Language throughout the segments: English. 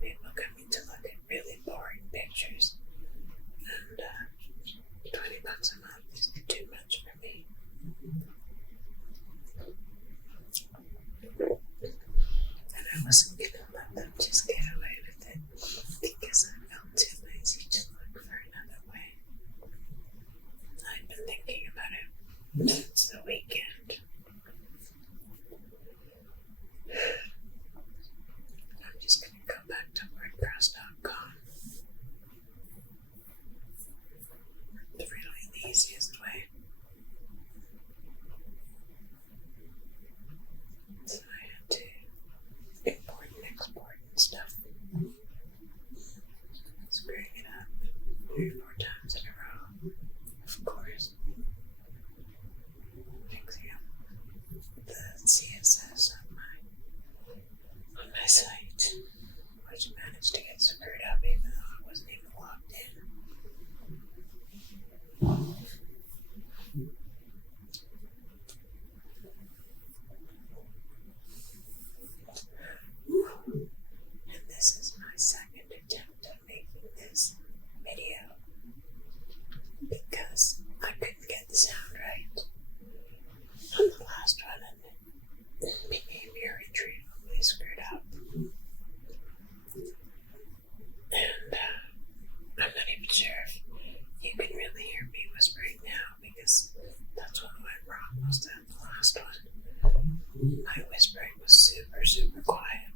people coming to look at really boring pictures, and $20 a month is too much for me. And I wasn't gonna let them just get away with it because I felt too lazy to look for another way. I've been thinking about it since the weekend. I'm just gonna go back to WordPress.com. It's really the easiest way. So I had to import and export and stuff. Screwing it up 3 or 4 times in a row, of course. Fixing up the CSS on my site, which managed to get screwed up even though I wasn't even logged in. And this is my second attempt at making this video because I couldn't get the sound right on the last one and it became irretrievably screwed up. And I'm not even sure if you can really hear me whispering now because that's what went wrong most of the last one. My whispering was super, super quiet.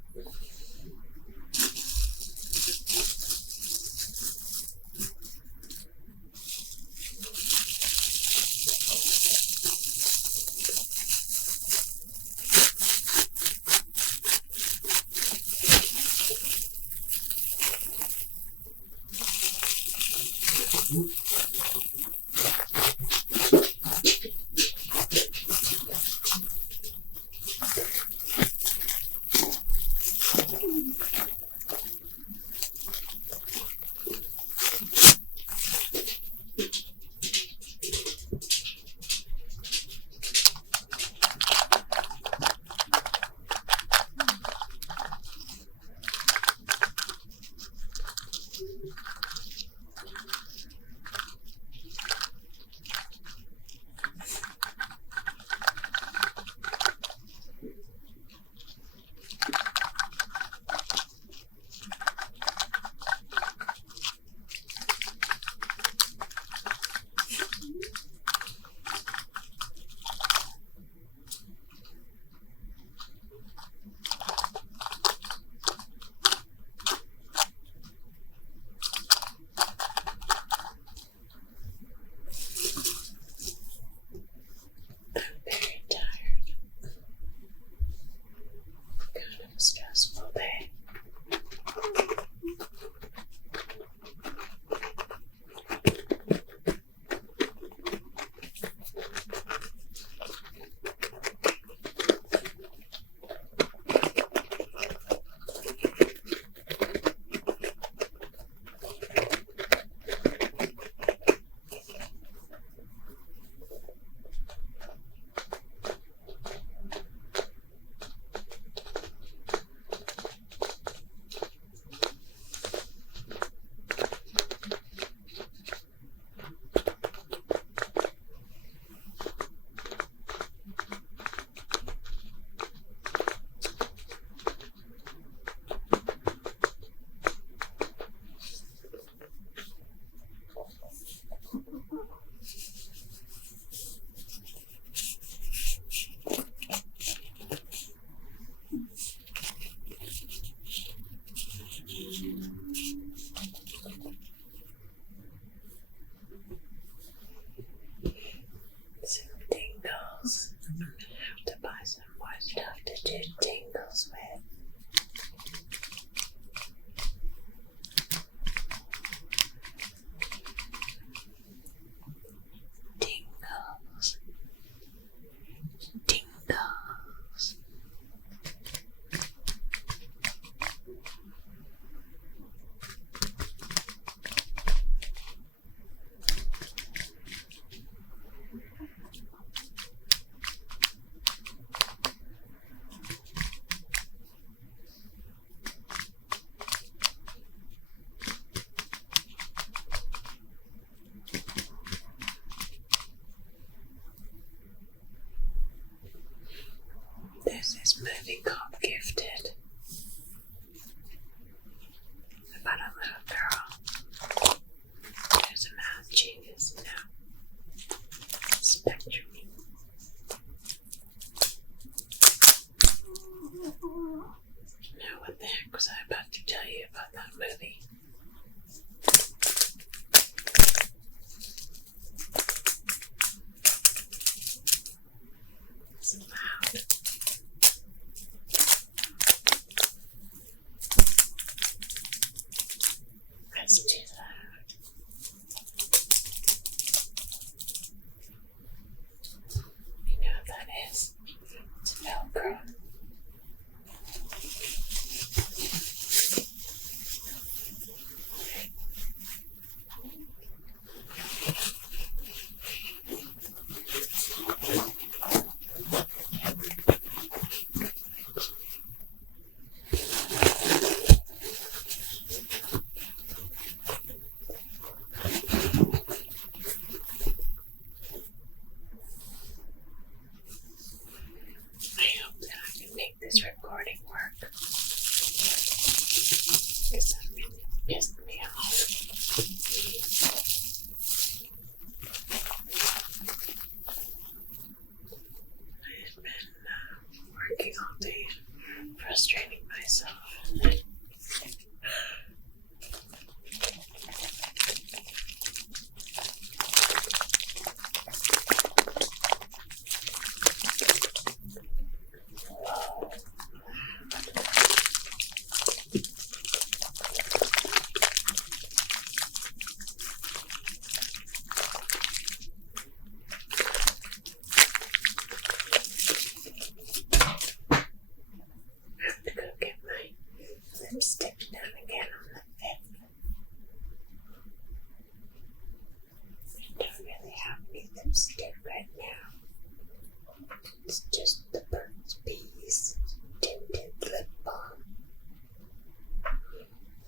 was I about to tell you about that movie? It's loud. That's too loud. You know what that is? It's Velcro. This recording work because that really pissed me off. I've been working all day, frustrating myself. Lipstick down again on the fifth. I don't really have any lipstick right now. It's just the Burt's Bees tinted lip balm.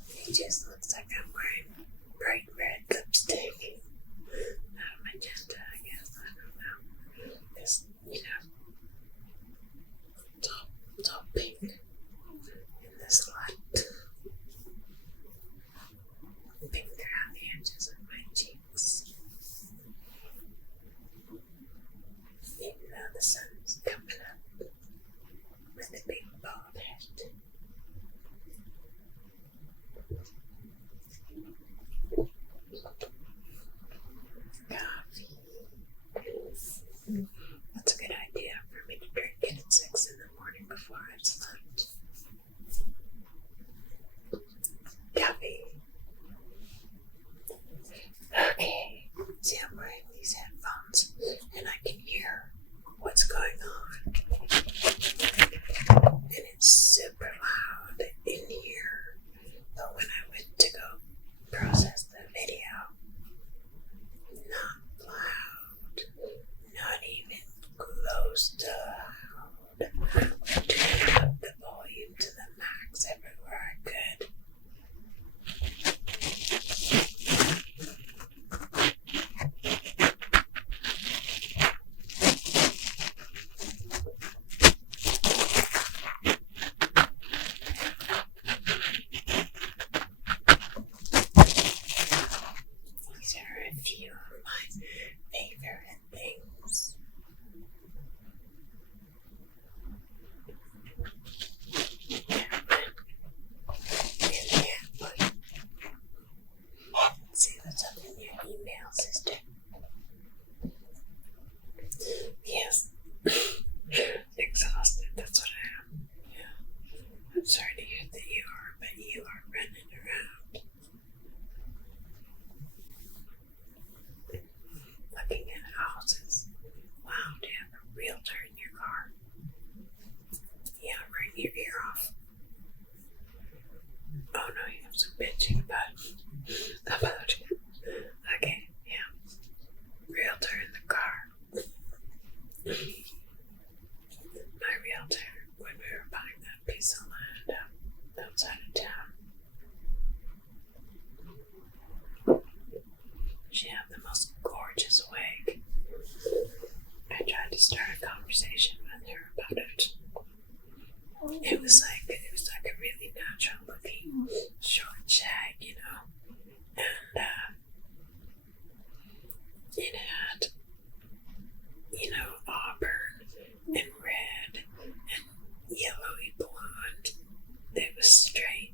It just looks like I'm wearing bright red lipstick. Magenta, I guess. I don't know. Because, you know, it's all pink in this light. Pink around the edges of my cheeks. Even though the sun's coming up with a big bald head. Coffee. That's a good idea for me to drink it at 6 in the morning before I've slept. Coffee. Okay, see, I'm wearing these headphones and I can hear what's going on. And it's super loud in here. But when I went to go process the video, not loud, not even close to loud. I turned up the volume to the max everywhere I could. These are a few of my favorite things. See what's up in your email, sister. Yes. Exhausted, that's what I am. Yeah. I'm sorry to hear that you are, but you are running around. Looking at houses. Wow, do you have a realtor in your car? Yeah, right your ear off. Oh no, you have some bitching about it. Okay, yeah. Realtor in the car. My realtor, when we were buying that piece of land outside of town, she had the most gorgeous wig. I tried to start a conversation with her about it. It was like a really natural looking short shag, you know, and it had, you know, auburn and red and yellowy blonde. It was straight.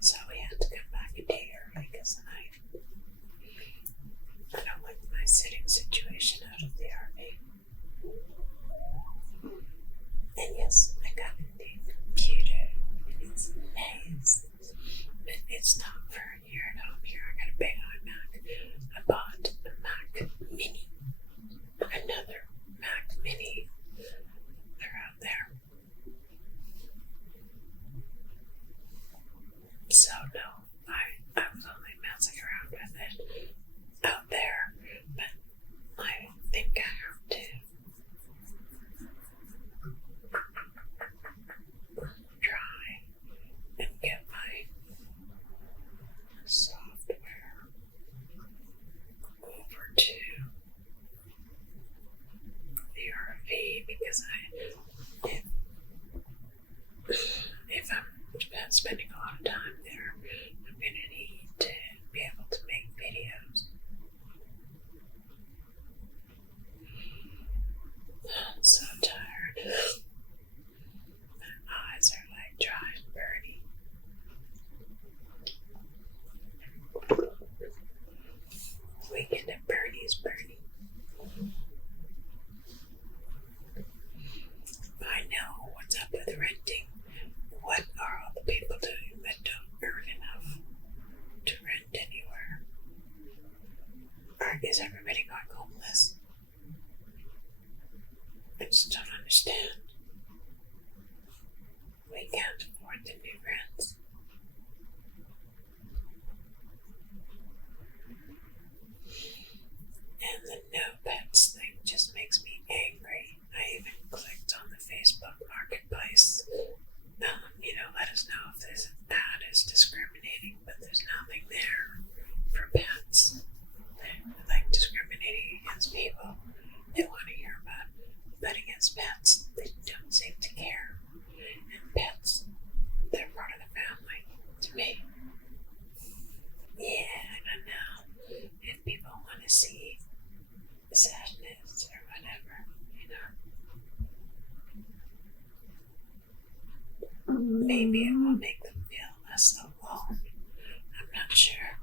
So we had to come back a day early because I don't like my sitting situation out of the RV. And yes, I got a new computer, and it's nice, but it's not for here at home. Here, I got a big iMac. I bought a Mac Mini, another Mac Mini. They're out there. So no, I was only messing around with it out there, but I think I have to try and get my software over to the RV because if I'm spending a lot of time there, I'm gonna need to be able to make videos. I'm so tired. My eyes are like dry and burning. Weekend at Bernie's burning. I know what's up with renting. What are all the people doing that don't earn enough to rent anywhere? Or is everybody going homeless? I just don't understand. We can't afford the new rents. And the no pets thing just makes me angry. I even clicked on the Facebook Marketplace. Let us know if this ad is discriminating, but there's nothing there for pets. Like discriminating against people. They want to hear about it, but against pets, they don't seem to care. And pets, they're part of the family, to me. Yeah, I don't know if people want to see sadness or whatever, Maybe it will make them feel less alone. I'm not sure.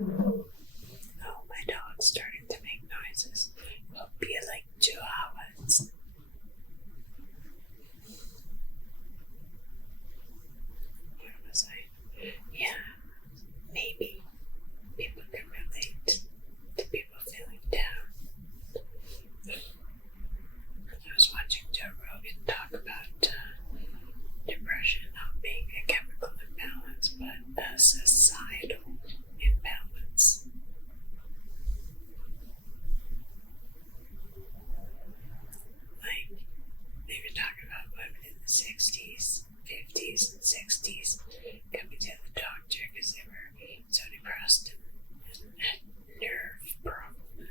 Oh, my dog's starting to make noises. It will be like chihuahuas. Where was I? Yeah, maybe people can relate to people feeling down. I was watching Joe Rogan talk about depression not being a chemical imbalance, but a societal imbalance. Like, they were talking about women in the 60s, 50s, and 60s coming to the doctor because they were so depressed and had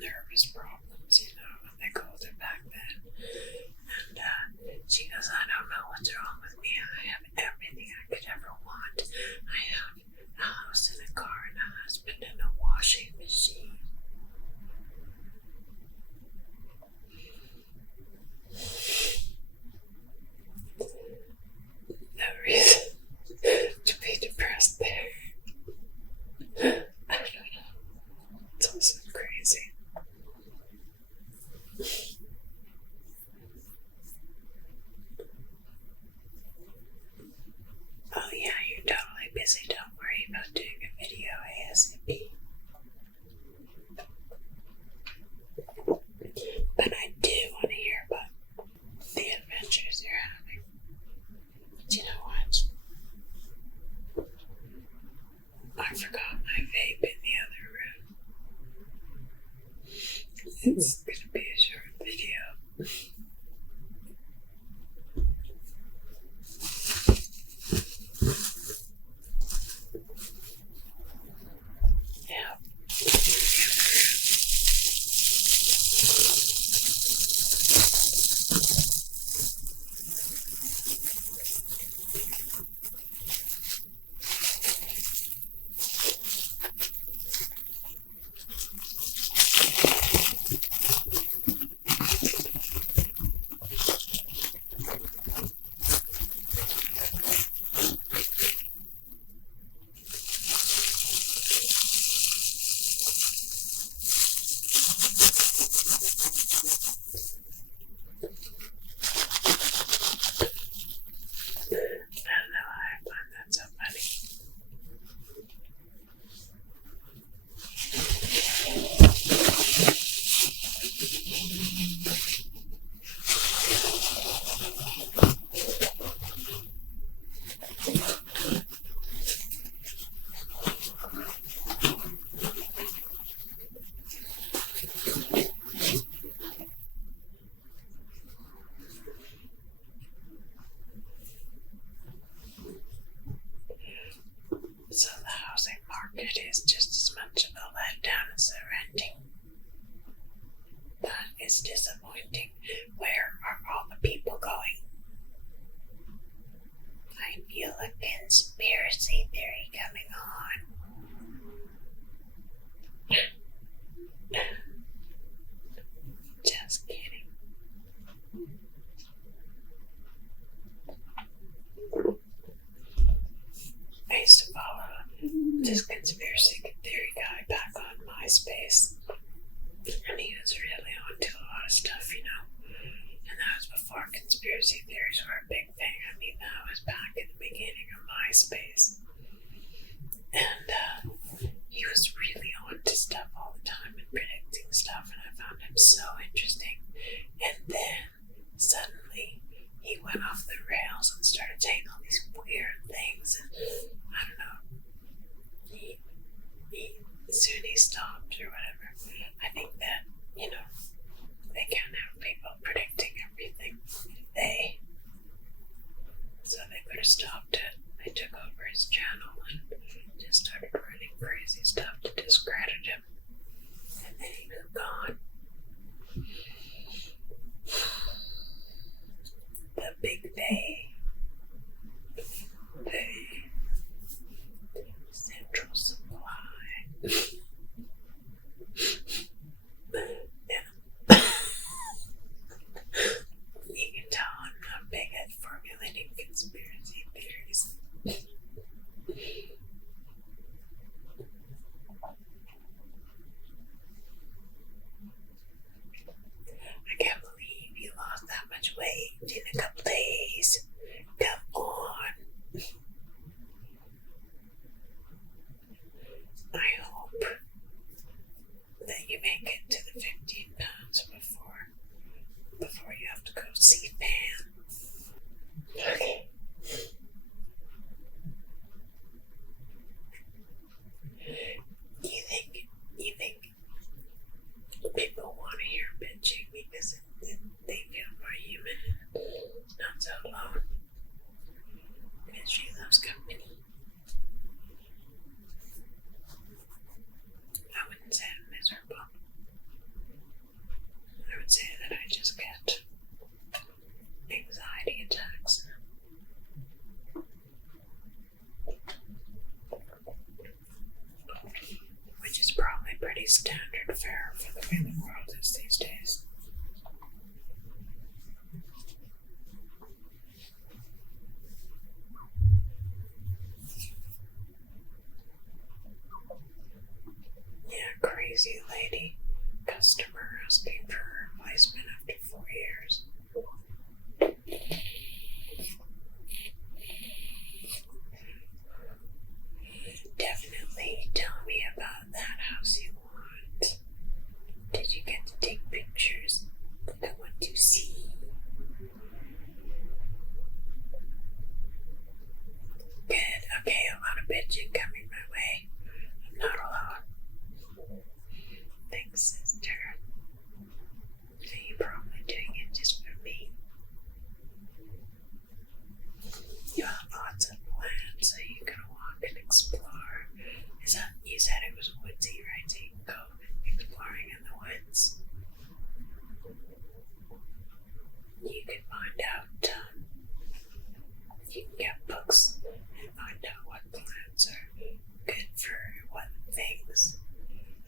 nervous problems, what they called it back then. And she goes, I don't know what's wrong with me. I have everything I could ever want. I have a house and a car and a husband and a washing machine. No reason to be depressed there. I don't know. It's also crazy. Oh yeah, you're totally busy. Don't worry about doing a video ASAP. But I do want to hear about the adventures you're having. Do you know what? I forgot my vape in the other room. It's gonna be a short video. It is just as much of a letdown as the renting. That is disappointing. Where are all the people going? I feel a conspiracy theory coming on. Just kidding. I used to follow this conspiracy theory guy back on MySpace, and he was really onto a lot of stuff, you know. And that was before conspiracy theories were a big thing. I mean, that was back in the beginning of MySpace. And he was really onto stuff all the time and predicting stuff, and I found him so interesting. And then suddenly he went off the rails and started saying all these weird things, and I don't know. Soon he stopped or whatever. I think that, you know, they can't have people predicting everything. So they put a stop to it. They took over his channel and just started running crazy stuff to discredit him. And then he was gone. The big Bay. Central Supply. You can tell I'm not big at formulating conspiracy theories. I can't believe you lost that much weight in a couple days. Come on. I hope that you make it to the 15 pounds before you have to go see Pan. Okay. You think people want to hear bitching because they feel more human and not so alone? Because she loves company. I wouldn't say I'm miserable. I would say that I just get anxiety attacks. Which is probably pretty standard fare for the way the world is these days. Yeah, crazy lady. Customer asking for a replacement after 4 years. Definitely tell me about that house you want. Did you get to take pictures? I want to see. Good. Okay, a lot of bitching coming my way. I'm not alone. Thanks, sister. You're probably doing it just for me. You have lots of plans so you can walk and explore. You said it was woodsy, right? So you can go exploring in the woods. You can find out, you can get books and find out what plants are good for what things,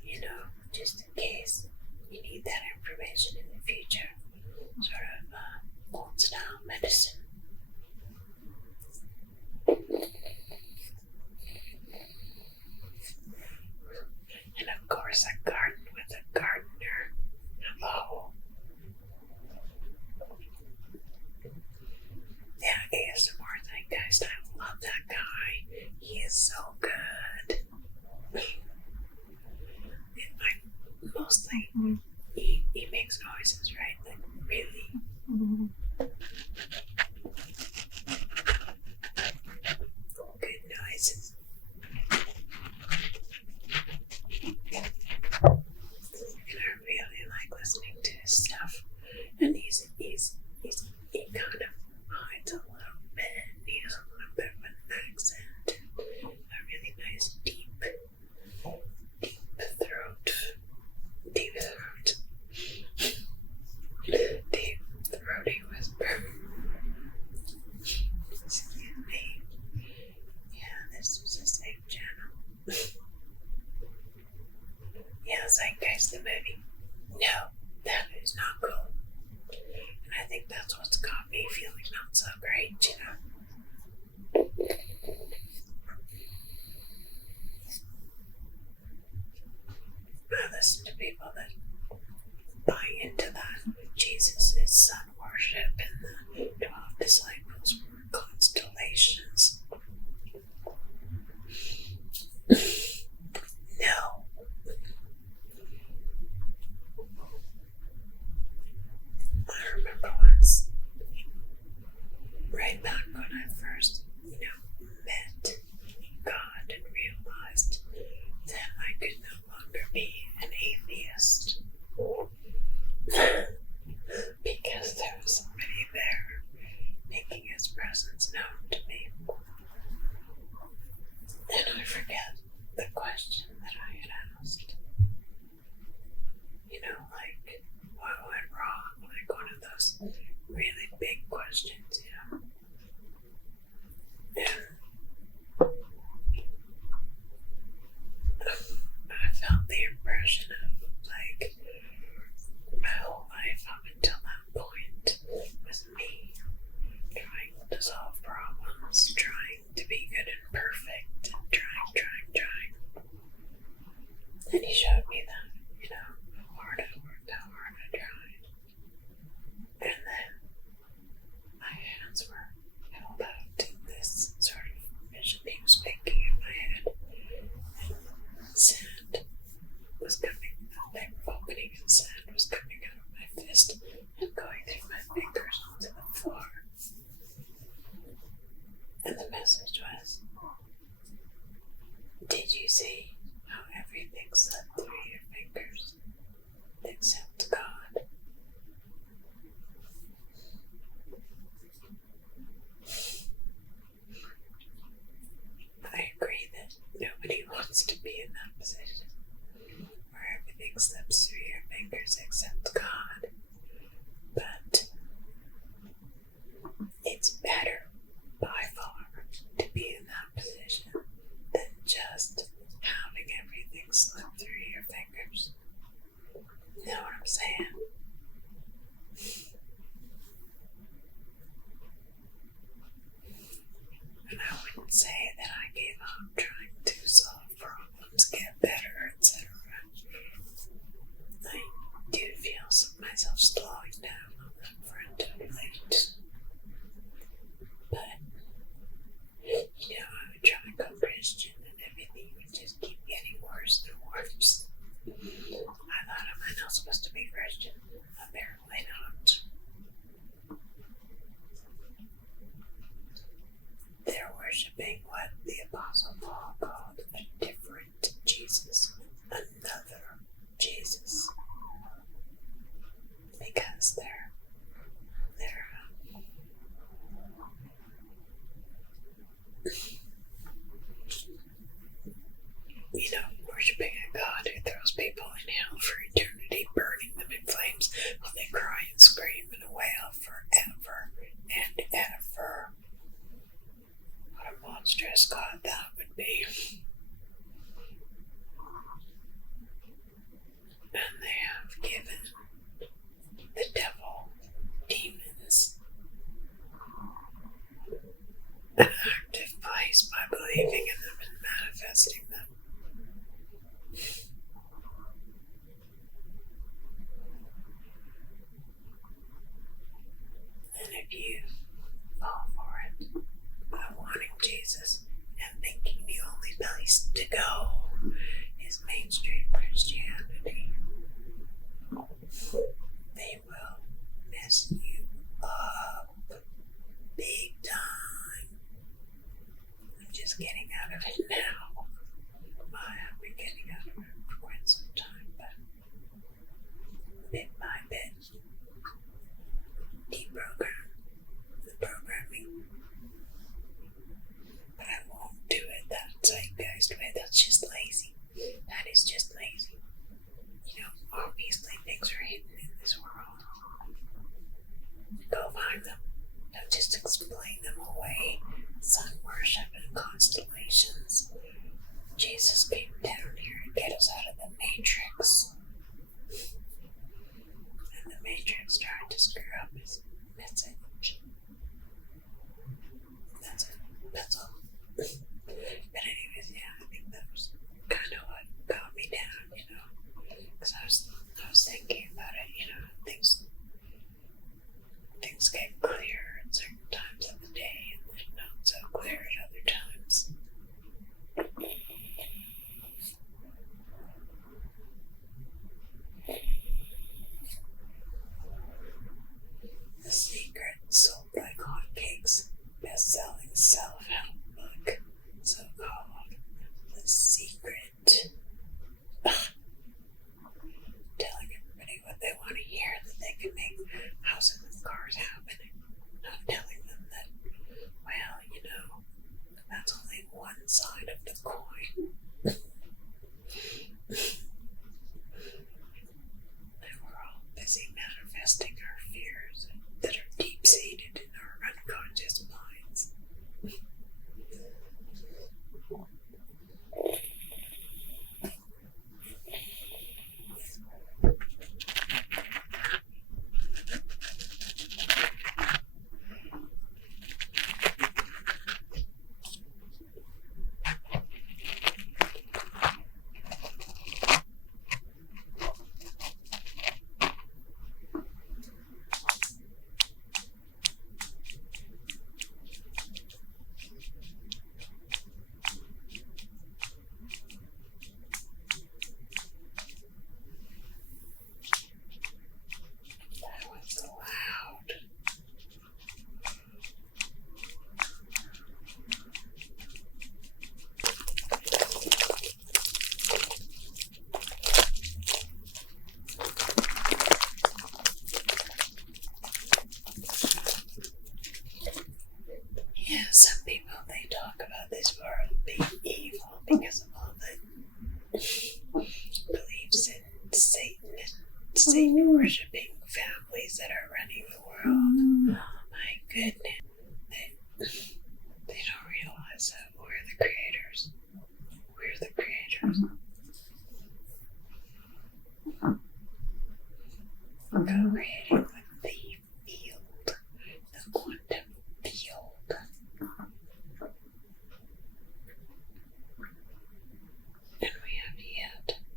you know, just in case you need that information in the future. Sort of old style medicine. And of course, a garden with a gardener. Hello. Yeah, ASMR Zeitgeist. I love that guy. He is so good. Mostly, he makes noises, right? Like, really. Good noises. And I really like listening to his stuff. And he kind of hides a little bit. He has a little bit of an accent. I really recognize the movie. No, that is not cool. And I think that's what's got me feeling not so great, you know. I listen to people that buy into that. Jesus is sun worship and the 12 disciples were constellations. No. I remember once, right back when I first, met God and realized that I could no longer be an atheist. Because there was somebody there making his presence known to me. And I forget the question that I had asked. Like, what went wrong? Like one of those really big questions, And I felt the impression of, like, my whole life up until that point was me trying to solve problems, trying to be good and perfect, and trying. And he showed me that, how hard I worked, how hard I tried. And then my hands were held out to this sort of vision he was making in my head. And sand was coming, they were opening and sand was coming out of my fist and going through my fingers onto the floor. And the message was, did you see how everything slipped through your fingers except God? I agree that nobody wants to be in that position where everything slips through your fingers except God. But it's better by far to be in that position than just having everything slip through your fingers. You know what I'm saying? And I wouldn't say that I gave up trying to solve problems, get better, etc. I do feel myself slowing down on that front of late. But, I would try to go Christian and everything would just keep getting worse and worse. I thought, am I not supposed to be Christian? Apparently not. They're worshipping what the Apostle Paul called a different Jesus, another Jesus, because they're worshipping a God who throws people in hell for eternity, burning them in flames while they cry and scream and wail forever and ever. What a monstrous God that would be. And they have given the devil, demons, an active place by believing in them and manifesting them. And if you fall for it by wanting Jesus and thinking the only place to go is mainstream Christianity, they will mess you up big time. I'm just getting out of it now. I have been getting out of it for quite some time, but bit by bit, deprogram the programming. But I won't do it that zeitgeist way. That's just lazy. That is just lazy. Obviously things are hidden in this world. Go find them. Don't just explain them away. Sun worship and constellations.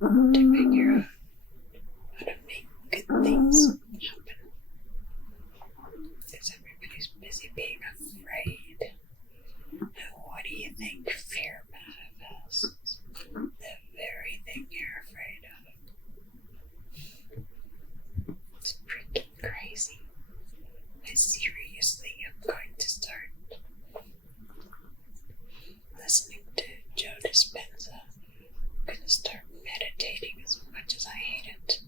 to figure out how to make good things happen. Because everybody's busy being afraid. And what do you think fear manifests? The very thing you're afraid of. It's freaking crazy. I seriously am going to start listening to Joe Dispenza. I'm gonna start meditating as much as I hate it.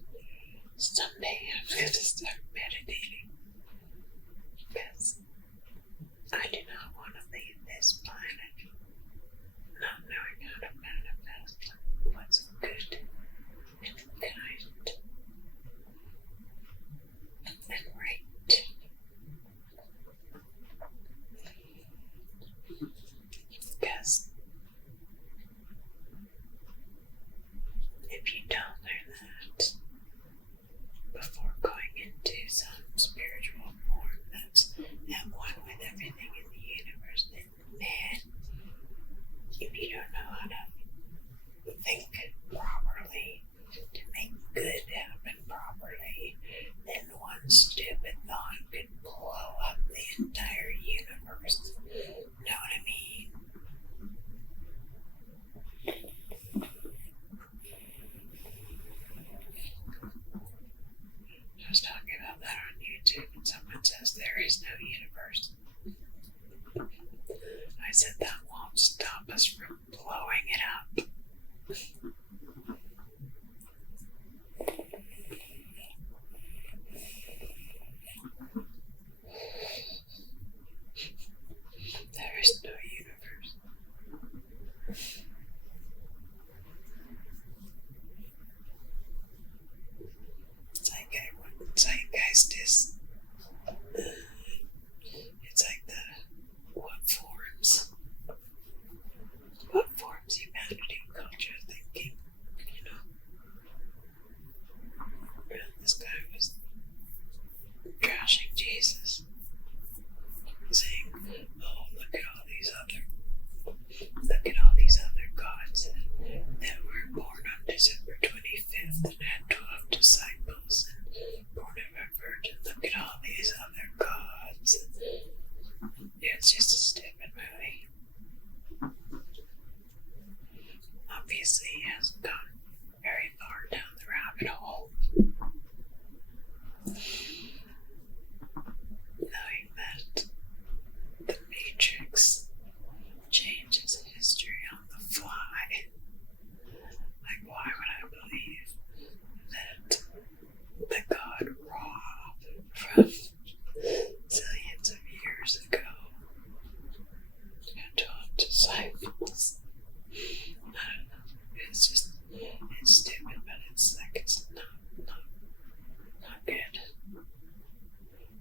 Someday I'm gonna start meditating. Because I do not want to leave this planet not knowing how to manifest what's good and kind and right. Because if you don't learn that before going into some spiritual form that's at one with everything in the universe, then man, if you don't know how to think properly to make good happen properly, then one stupid thought could blow up the entire universe. Know what I mean? I was talking about that on YouTube and someone says there is no universe. I said that won't stop us from blowing it up. There is no universe. Zeitgeist is. It's like what forms humanity, culture, thinking, you know. And this guy was trashing Jesus, saying, "Oh, look at all these other gods that were born on December 25th and had 12 disciples and born of a virgin. Look at all these other gods." It's just a stupid movie. Obviously, he hasn't gone very far down the rabbit hole. Knowing that the Matrix changes history on the fly. Like, why would I believe that the God Ra from zillions of years ago had 12 disciples? I don't know. It's stupid, but it's not good.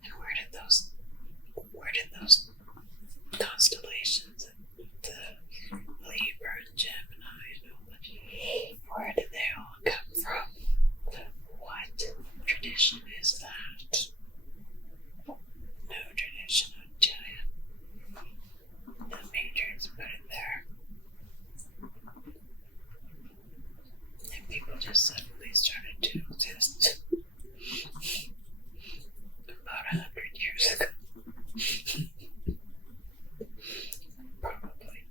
And where did those constellations and the Libra and Gemini and all that, where did they all come from? What tradition is that? No tradition, I tell you. The Matrix put it there. And people just suddenly started to exist about 100 years ago. Probably.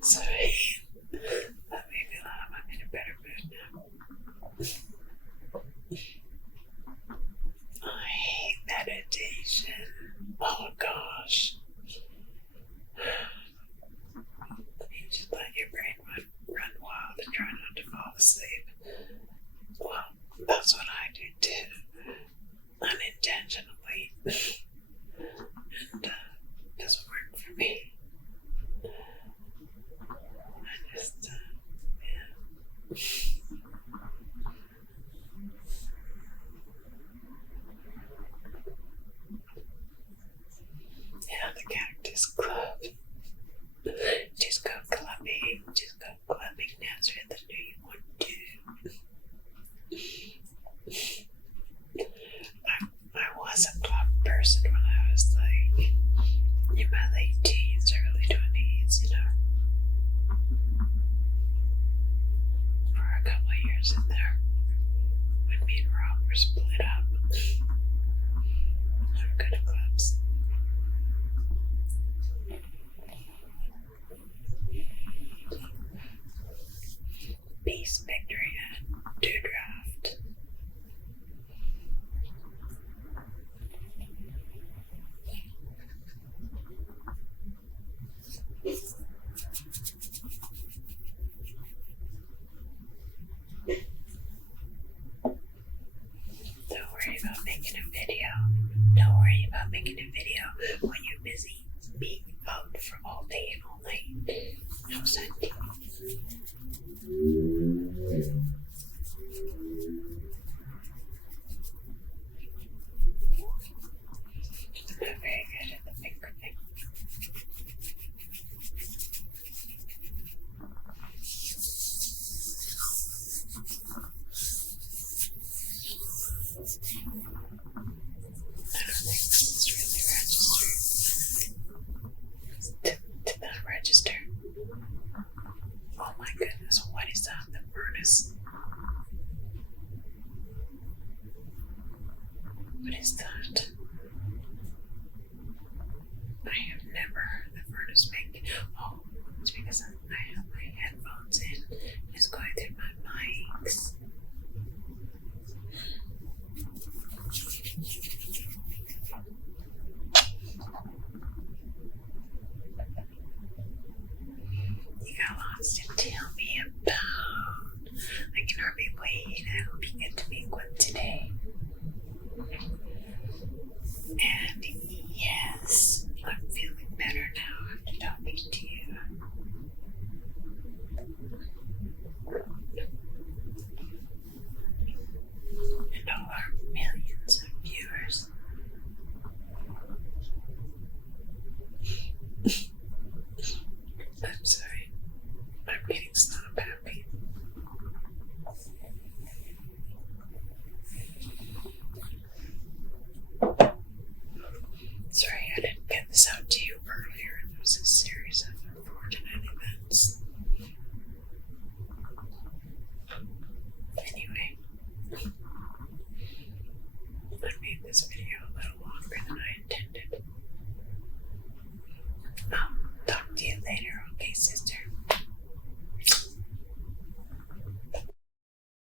Sorry. That made me laugh. I'm in a better mood now. I hate meditation. Oh gosh. You just let your brain run wild and try not to fall asleep. partners in there. When me and Rob were split up. I'm good at clubs. Peace, victory, and Dewdraft. Don't worry about making a video. Don't worry about making a video when you're busy being out for all day and all night. No Sunday. I'm not very good at the finger thing. I don't think this is really registered. Did that register? Oh my goodness, what is that? The furnace? What is that? I have never heard the furnace make. Oh, it's because I have my headphones in. It's going through my mics. You got lots to tell me about. I can hardly wait. I hope you get to make one today. And yes, I'm feeling better now after talking to you. And all our millions of viewers. I'm sorry.